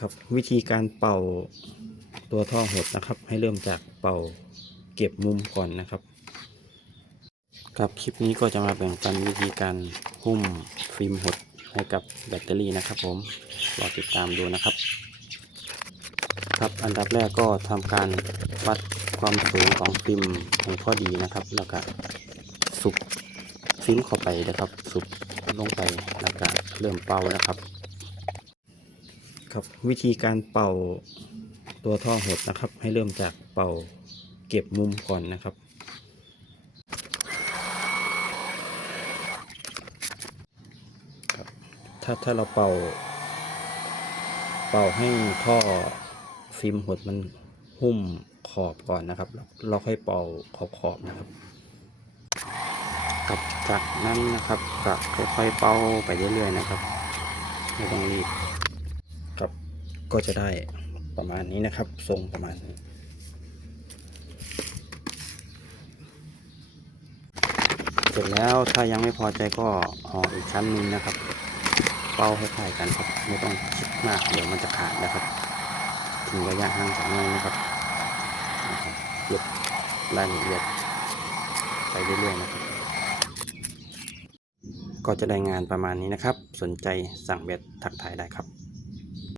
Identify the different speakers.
Speaker 1: ครับวิธีการเป่าตัวท่อหดนะครับ ให้เริ่มจากเป่าเก็บมุมก่อนนะครับครับคลิปนี้ก็จะมาแบ่งปันวิธีการหุ้มฟิล์มหดให้กับแบตเตอรี่นะครับ ผมรอติดตามดูนะครับ ครับอันดับแรกก็ทำการวัดความสูงของฟิล์มให้พอดีนะครับ แล้วก็สุกฟิล์มเข้าไปนะครับ สุกลงไปแล้วก็เริ่มเป่านะครับ ครับวิธีการเป่าตัวท่อหดนะครับ ให้เริ่มจากเป่าเก็บมุมก่อนนะครับ ครับ ถ้าถ้าเราเป่า เป่าให้ท่อฟิล์มหดมันหุ้มขอบก่อนนะครับ เราค่อยเป่าขอบขอบนะครับครับจากนั้นนะครับก็ค่อยๆเป่าไปเรื่อยๆนะครับไม่ต้องรีบ ครับ ก็จะได้ประมาณนี้นะครับ ทรงประมาณนี้เสร็จแล้วถ้ายังไม่พอใจก็ห่ออีกชั้นหนึ่งนะครับ เป้าให้ถ่ายกันครับ ไม่ต้องคิดมากเดี๋ยวมันจะขาดนะครับถึงระยะห่างจากนี้นะครับนะครับเก็บรายละเอียดไปเรื่อยๆนะครับ ก็จะได้งานประมาณนี้นะครับ สนใจสั่งเบ็ดทักทายได้ครับ